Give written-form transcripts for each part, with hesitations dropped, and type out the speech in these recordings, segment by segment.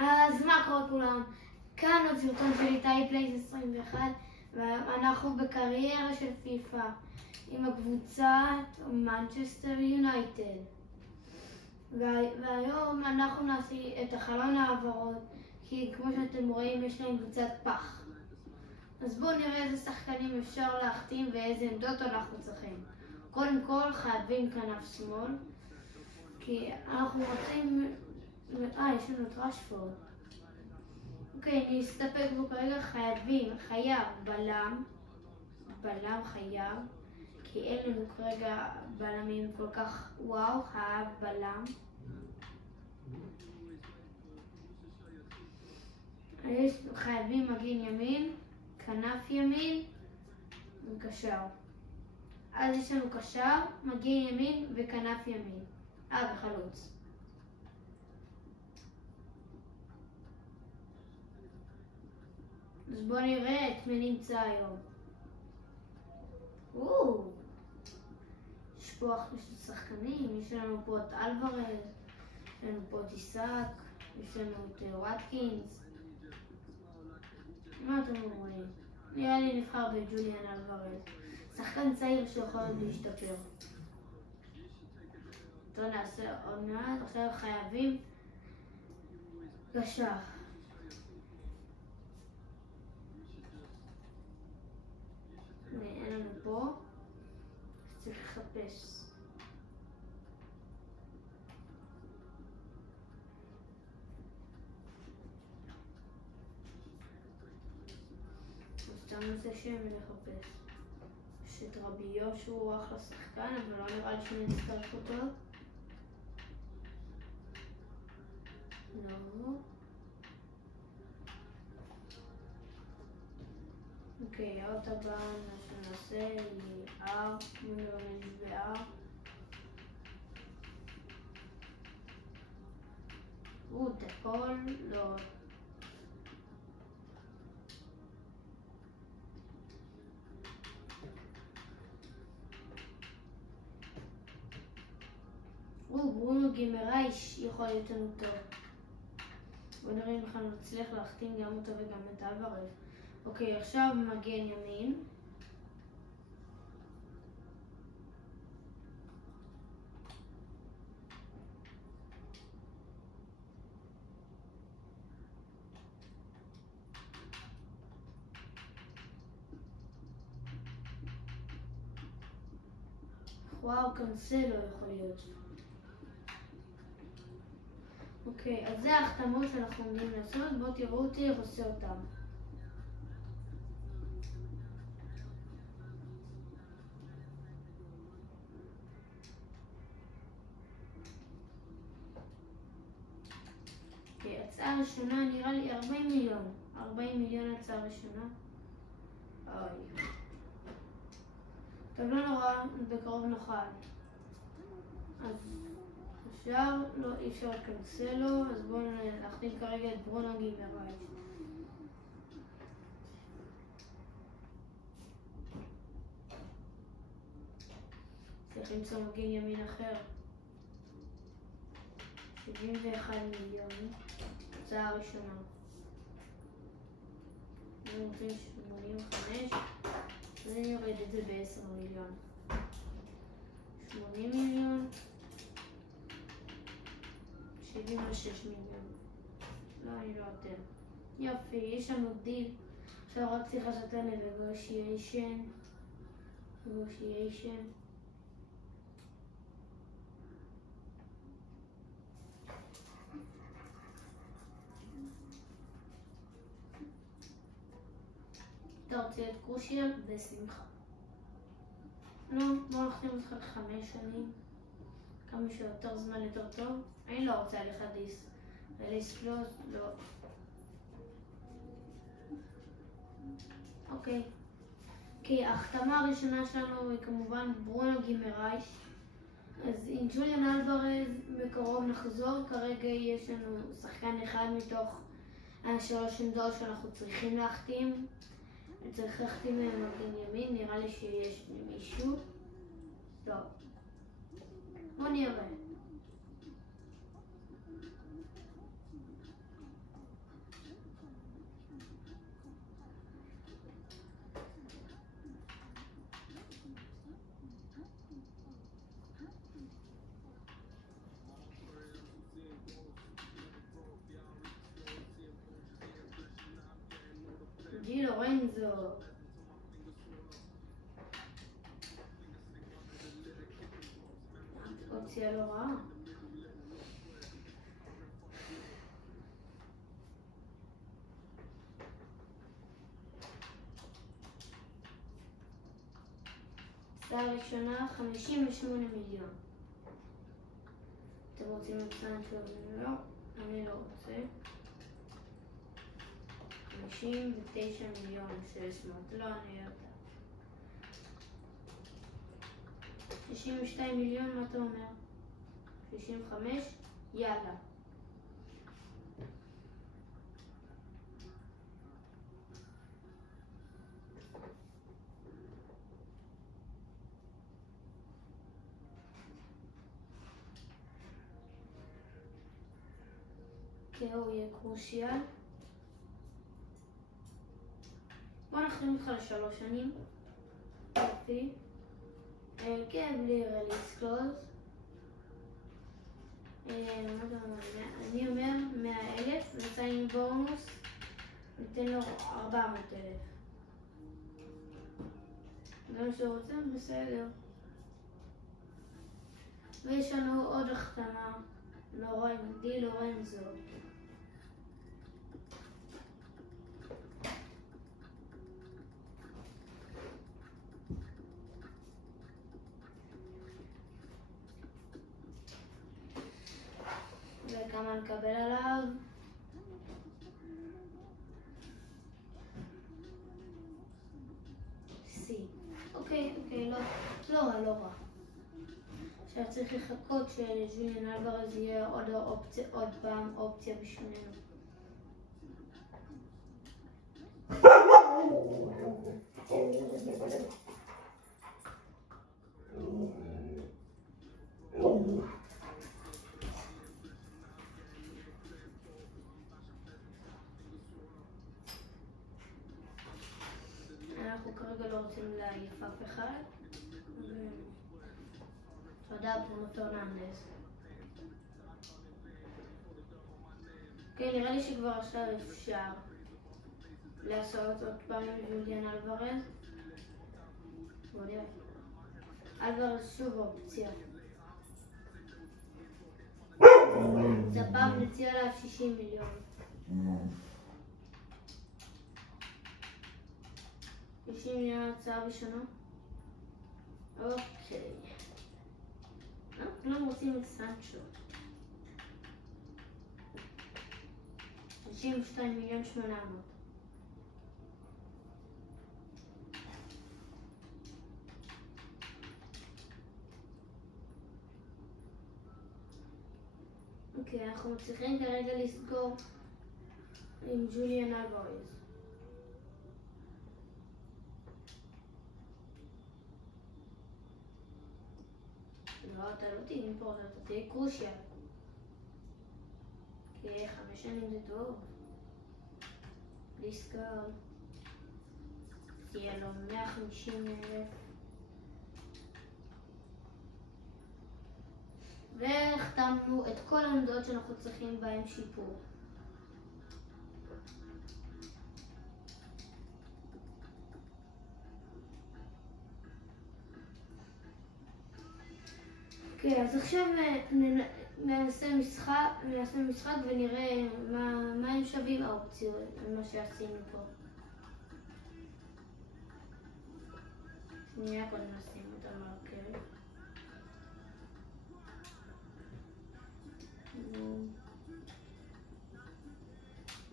אז מה קורה כולם? כאן עוד סרטון של איתי פלייס 21 ואנחנו בקריירה של פיפא עם הקבוצת מנצ'סטר יונייטד והיום אנחנו נעשה את החלון העברות כי כמו שאתם רואים יש להם קבוצת פח. אז בואו נראה איזה שחקנים אפשר להחתים ואיזה עמדות אנחנו צריכים. קודם כל חייבים כנף שמאל כי אנחנו רוצים... יש לנו את רשפורד. אוקיי, אני אסתפק בו כרגע. חייב בלם חייב, כי אין לנו כרגע בלמים כל כך וואו. חייב בלם. חייבים מגן ימין, כנף ימין וקשר. אז יש לנו קשר, מגן ימין וכנף ימין. וחלוץ. אז בואו נראה את מי נמצא היום. יש פה אחלה של שחקנים, יש לנו פה את אלוורז, יש לנו פה את איסק, יש לנו את וואטקינס. מה אתם אומרים? נראה לי נבחר בג'וליאן אלוורז. שחקן צעיר שיכול להשתפר. טוב, נעשה עוד מעט. עכשיו חייבים קשר. אין לנו פה, צריך לחפש. סתם נעשה שם ולחפש. יש את רבי יהושע, הוא אחלה שחקן, אבל לא נראה לי שנצטרך אותו. לא. אוקיי, האות הבאה שנעשה היא R, מונרמנט ב-R. דקול, לא. ברונו גימרייש יכול להיות לנו טוב. בוא נראה אם אנחנו נצליח להחתים גם אותו וגם את אלוורז. אוקיי, עכשיו מגן ימין. וואו, קנסלו יכול להיות. אוקיי, אז זה ההחתמות שאנחנו עומדים לעשות. בואו תראו אותי עושה אותם. הצעה ראשונה נראה לי 40 מיליון. 40 מיליון הצעה ראשונה. טוב, לא נורא, בקרוב נוכל. אז אפשר, לא, אי אפשר קנסלו, אז בואו נחתים כרגע את ברונו גימרייש. צריך למצוא מגן ימין אחר. 71 מיליון. הצעה ראשונה. אנחנו רוצים 85. אז אני אוריד את זה ב-10 מיליון. 80 מיליון. 76 מיליון. לא, אני לא אתן. יופי, יש לנו דיל. עכשיו רק צריך לעשות לנו negotiation. אתה רוצה את קרושיאל? בשמחה. בואו נחתים אותך ל5 שנים. כמה שיותר זמן יותר טוב. אני לא רוצה לך ריליס קלוז, לא. אוקיי. כי ההחתמה הראשונה שלנו היא כמובן ברונו גימרייש. אז עם ג'וליאן אלוורז בקרוב נחזור. כרגע יש לנו שחקן אחד מתוך 3 עמדות שאנחנו צריכים להחתים. צריך להחתים מגן ימין, נראה לי שיש מישהו. לא. בוא נראה. די לורנזו. אופציה לא רעה. הצעה ראשונה 58 מיליון. אתם רוצים את סנצ'ו? לא, אני לא רוצה. 59 מיליון 600, לא, אני יודעת. 62 מיליון, מה אתה אומר? 65? יאללה. הוא יהיה קרושיאל. בוא נחרים לך ל3 שנים. יופי. כן, בלי רליס קלוז. אני אומר 100,000, נצא עם בונוס, ניתן לו 400,000. זה מה שהוא רוצה? בסדר. ויש לנו עוד החתמה. די לורנזו. וכמה נקבל עליו? C. אוקיי, לא רע. עכשיו צריך לחכות שג'וליאן אלוורז יהיה עוד פעם אופציה בשבילנו. אנחנו כרגע לא רוצים להעיף אף אחד. תודה ברונו פרננדס. כן, נראה לי שכבר עכשיו אפשר לעשות עוד פעם עם ג'וליאן אלוורז. בוא נראה. אלוורז שוב אופציה. זה פעם נציע עליו 60 מיליון. 60 מיליון הצעה ראשונה. אוקיי. כולם רוצים את סנצ'ו. 62 מיליון 800. אוקיי, אנחנו צריכים כרגע לסגור עם ג'וליאן אלוורז. לא, אתה לא תהיה פה, אתה תהיה קרושיאל. כי 5 שנים זה טוב. ליסקר. תהיה לו 150,000. והחתמנו את כל העמדות שאנחנו צריכים בהם שיפור. אוקיי, אז עכשיו נעשה משחק ונראה מה הם שווים האופציות, מה שעשינו פה. שנייה קודם נשים את המרקר.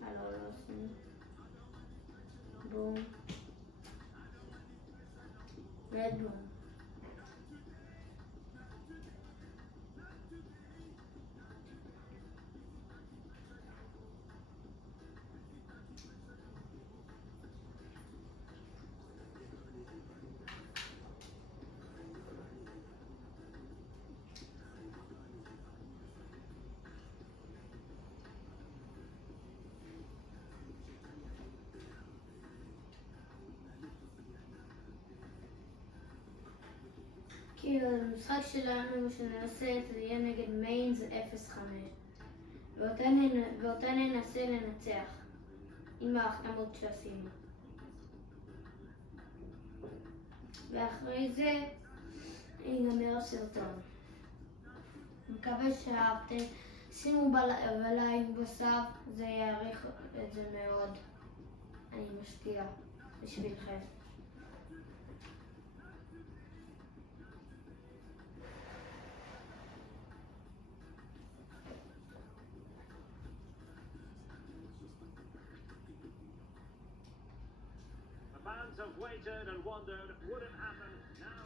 לא עושים. בום. ובום. כי המשחק שלנו שנעשה זה יהיה נגד מיינס 0-5 ואותה ננסה לנצח עם ההחתמות שעשינו. ואחרי זה ייגמר הסרטון. מקווה שאהבתם, שימו בלייק בסאב, זה יעריך את זה מאוד. אני משקיע בשבילכם. Fans have waited and wondered, would it happen now?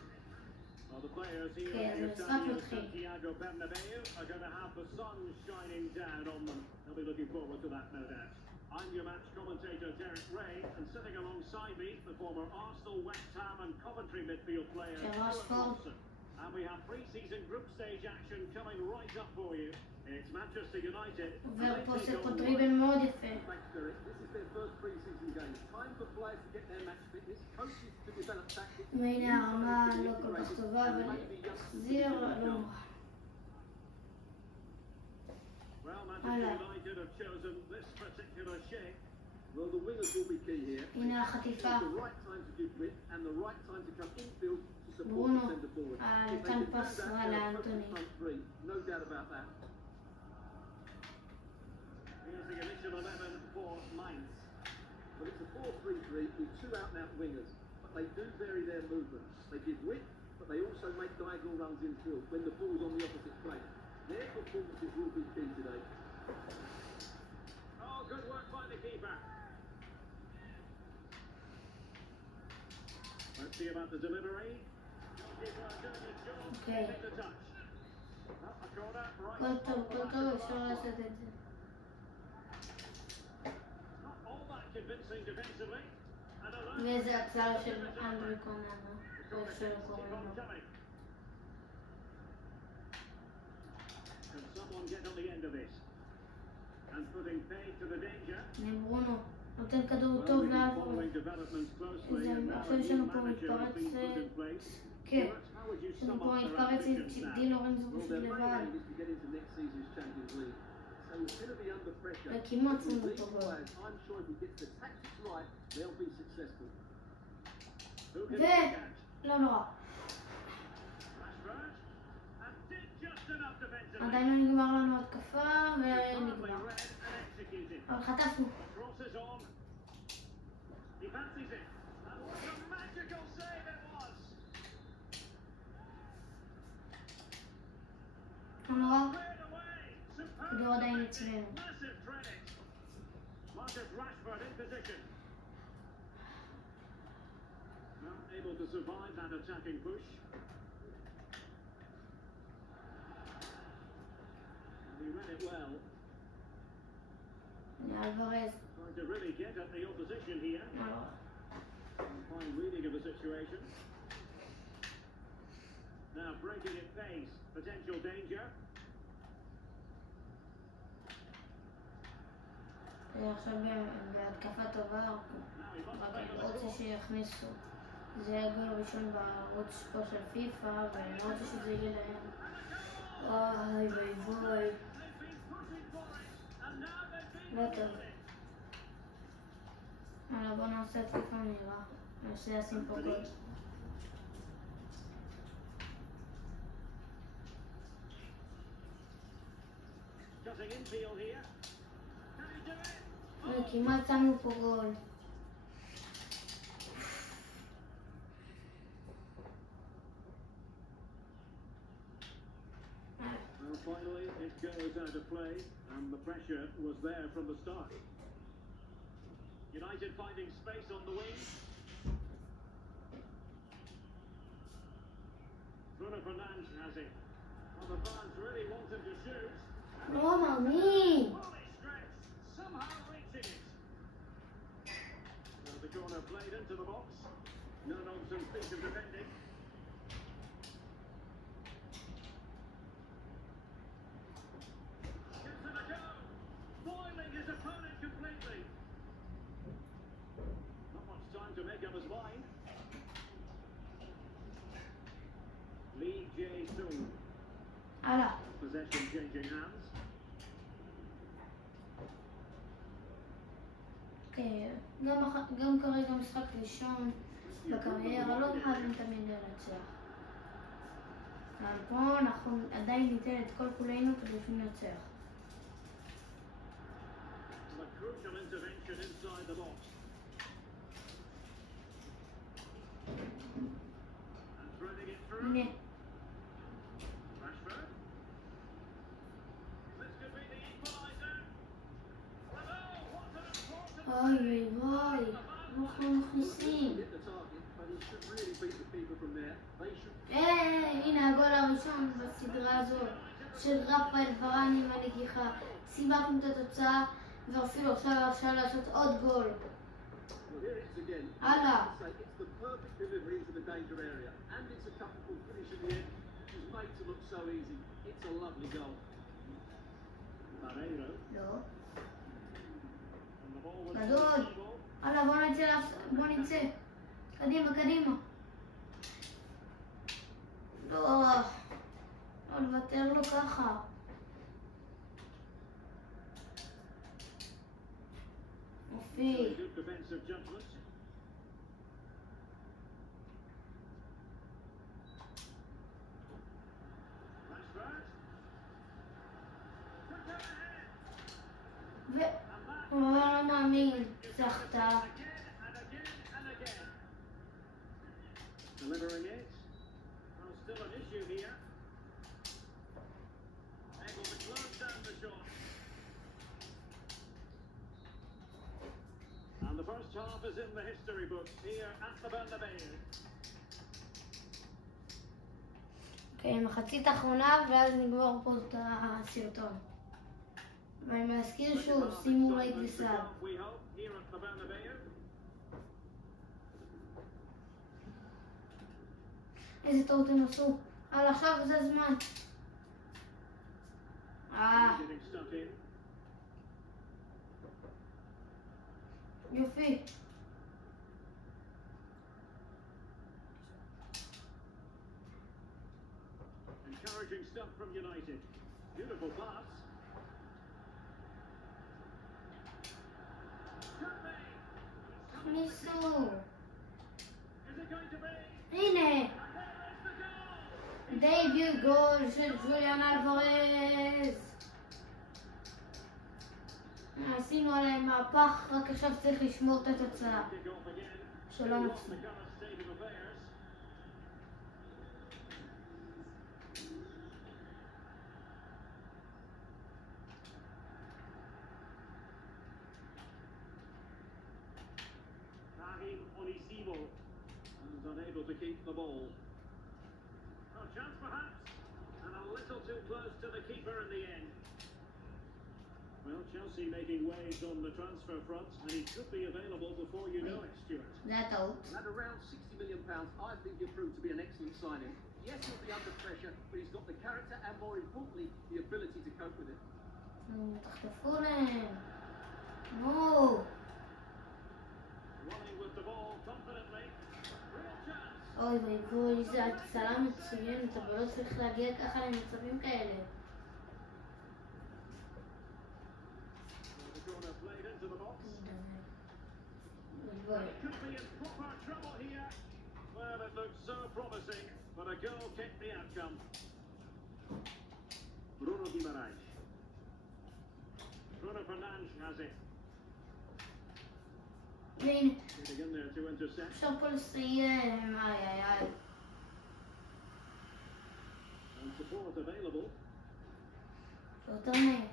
Well, the players here Okay, in the let's Estadio start with Santiago Bernabeu are going to have the sun shining down on them. They'll be looking forward to that, no doubt. I'm your match commentator, Derek Ray, and sitting alongside me, the former Arsenal, West Ham and Coventry midfield player, Stuart Robson. And we have pre-season group stage action coming right up for you. It's Manchester United. ופה זה פה דריבל מאוד יפה. והנה הרמה לא כל כך טובה, אבל להחזיר לא נורא. הנה החטיפה. ברונו נתן פס רע לאנטוני. Here's the initial 11 for Mainz. But it's a 4-3-3 with two out-and-out wingers. But they do vary their movements. They give width, but they also make diagonal runs infield when the ball's on the opposite plane. Their performances will be key today. Oh, good work by the keeper. Let's see about the delivery. Okay. כל טוב, אפשר לעשות את זה. וזה הצעה של אנדרי קוננו, איך שלא קוראים לו. הנה ברונו, נותן כדור טוב לאלפרד. עכשיו יש לנו פה מתפרץ, כן, יש לנו פה מתפרץ עם די לורנזו פשוט לבד. וכמעט שמנו אותו גול. ולא נורא. עדיין לא נגמר לנו התקפה ונגמר. אבל חטפנו. לא נורא. כדור עדיין אצלנו. Able to survive that attacking push. He read it well. Alvarez. Trying to really get at the opposition here. Fine reading of the situation. Now breaking at pace. Potential danger. עכשיו בהתקפה טובה, אני רוצה שיכניסו. זה הגול הראשון בערוץ פה של פיפא, ואני לא רוצה שזה יהיה להם. אוי ואי. לא טוב. יאללה, בוא נעשה התקפה מהירה. נעשה לשים פה גול. כמעט שמנו פה גול. Finally, it goes out of play, and the pressure was there from the start. United finding space on the wing. Bruno Fernandes has it. Well, the fans really want him to shoot. לא מאמין. Somehow reaching it. The corner played into the box. No nonsense piece of defending. To make up his mind. Lee Jae-sung. Possession changing hands. גם כרגע משחק ראשון, בקריירה לא חייבים תמיד לנצח. אבל פה אנחנו עדיין ניתן את כל כולנו כדי שננצח. A crucial intervention inside the box. And threading it through. הנה, Rashford. This could be the equaliser. Well, oh, what an important אוי אוי, אנחנו מכניסים. Hit the target, but he should really beat the keeper from there. They should. הנה הגול הראשון בסדרה הזאת של רפאל ורן עם הנגיחה. סימקנו את התוצאה ואפילו עכשיו אפשר לעשות עוד גול. Well, here it is again. הלאה. Say it's the perfect delivery into the danger area, and it's a comfortable finish in the end, which is made to look so easy. It's a lovely goal. Barreiro. לא. And the ball was גדול. הלאה, בוא נצא. קדימה, קדימה. לא, לא לוותר לו ככה. אופי. Good defensive judgment. Rashford. Took her ahead. והוא לא מאמין, זכת. Again and again and again. Delivering it. Well, still an issue here. Able to close down the shot. And the first half is in the history books here at the Bernabeu. אוקיי, מחצית האחרונה ואז נגמור פה את הסרטון. ואני מזכיר שוב, שימו לייק וסאב. We hope here at the Bernabeu. איזה טעות הם עשו. אבל עכשיו זה הזמן. Getting stuck in. יופי. Encouraging stuff from United. Beautiful pass. Could be. ניסו. Is it going to be? הנה. And there is the goal. דייביד גול של ג'וליאן אלוורז. עשינו עליהם מהפך, רק עכשיו צריך לשמור את התוצאה. Kick off again. שלא What's נפסיד. the current state of affairs? Karim Onisivo is unable to keep the ball. A chance perhaps, and a little too close to the keeper in the end. Well, Chelsea making waves on the transfer front, and he could be available before you know it, Stuart. זה הטעות. At around £60 million, I think he'll prove to be an excellent signing. Yes, he'll be under pressure, but he's got the character and, more importantly, the ability to cope with it. תחטפו להם. נו. Running with the ball confidently. Real chance. אוי ואבוי, זה הצלה מצוינת, אבל לא צריך להגיע ככה למצבים כאלה. The corner played into the box. אוי. Could be in proper trouble here. Well, it looks so promising, but a goal kept the outcome. Bruno Guimaraes. Bruno Fernandes has it. והנה, Getting in there to intercept. אפשר פה לסיים, איי איי איי. And support available. יותר מהר.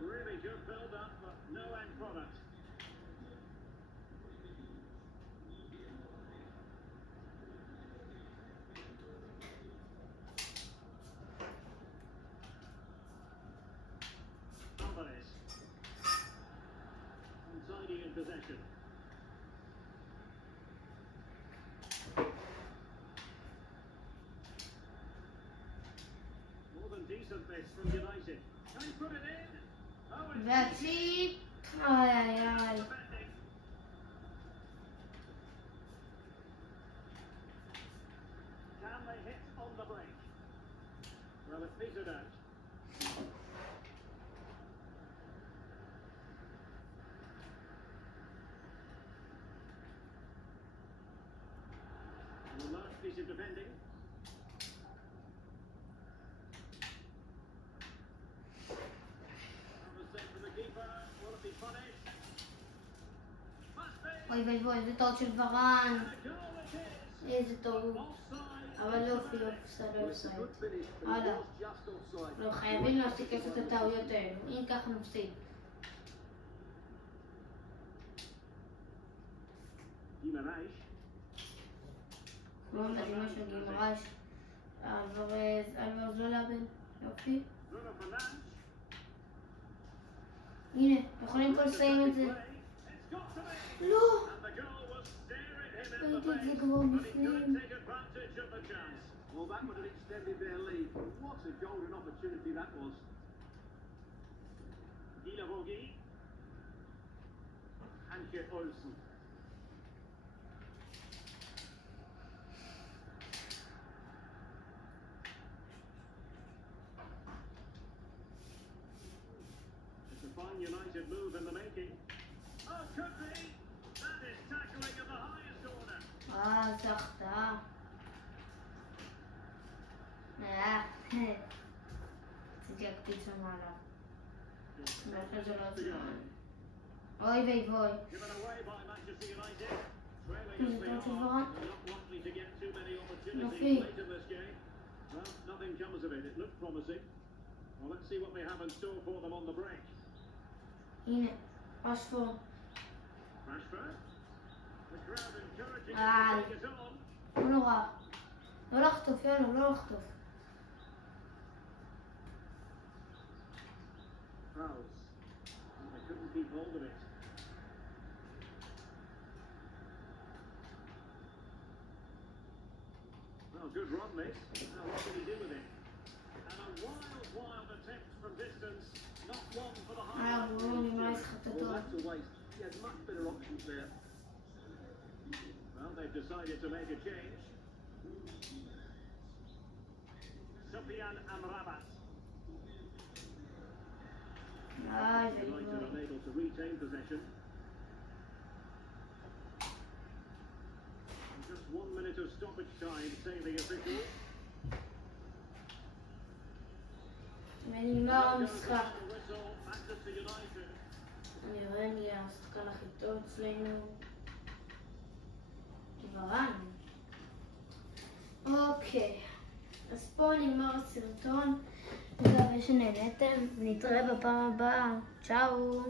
Really good build-up, but no end product. Alvarez. Untidy in possession. More than decent this from United. Can he put it in? Oh, it's והציפ, איי איי איי. defending. Can they hit on the break? Well, it petered out. decisive defending. Mistake from the keeper. Will it be punished? Must be. אוי ואבוי, איזה טעות של ורן. And a goal it is. איזה טעות. Offside. אבל לא אופי, אופסייד, Well, it's a אופסייד. good finish, but it Hala. was just offside. לא, חייבים להפסיק לעשות את הטעויות האלו. אם ככה נפסיד. Guimarães. כמו מדהימה של גימרש. אלוורז לא לאבד. יופי. Bruno Fernandes. הנה, יכולים פה לסיים את זה. It's got to be. לא! And the goal was staring him in the ראיתי את זה face, כבר but he בפנים. couldn't take advantage of the chance. Well, that would have extended their lead. What a golden opportunity that was. Guilavogui. Anke Olsen. It's a fine United move in the making. Oh, could be. That is tackling of the highest order. איזה החטאה. רציתי להקפיץ שם עליו. ואחרי זה לא עשיתי. אוי ואבוי. Given away by Manchester United. Trailing Is as it they going to are. Varane? They're not likely to get too many Nothing. opportunities late in this game. Well, nothing comes of it. It looked promising. Well, let's see what they have in store for them on the break. הנה, רשפורד. Rashford. The crowd encouraging Aye. him to take it on. לא נורא. לא לחטוף, יאללה, לא לחטוף. Prowse. And they couldn't keep hold of it. Well, good run, this. Now, what can he do with it? And a wild attempt from distance. Not one for the high. ברור לי מה ישחק Well, אותו. that's a waste. He had much better options there. Well, they've decided to make a change. Sufyan Amrabat. איי United ואבוי. unable to retain possession. And just 1 minute of stoppage time, say the officials. ונגמר המשחק. The whistle, Manchester United. נראה לי השחקן הכי טוב אצלנו. ורן. אוקיי. אז פה נגמר הסרטון. מקווה שנהנתם. נתראה בפעם הבאה. צ'או.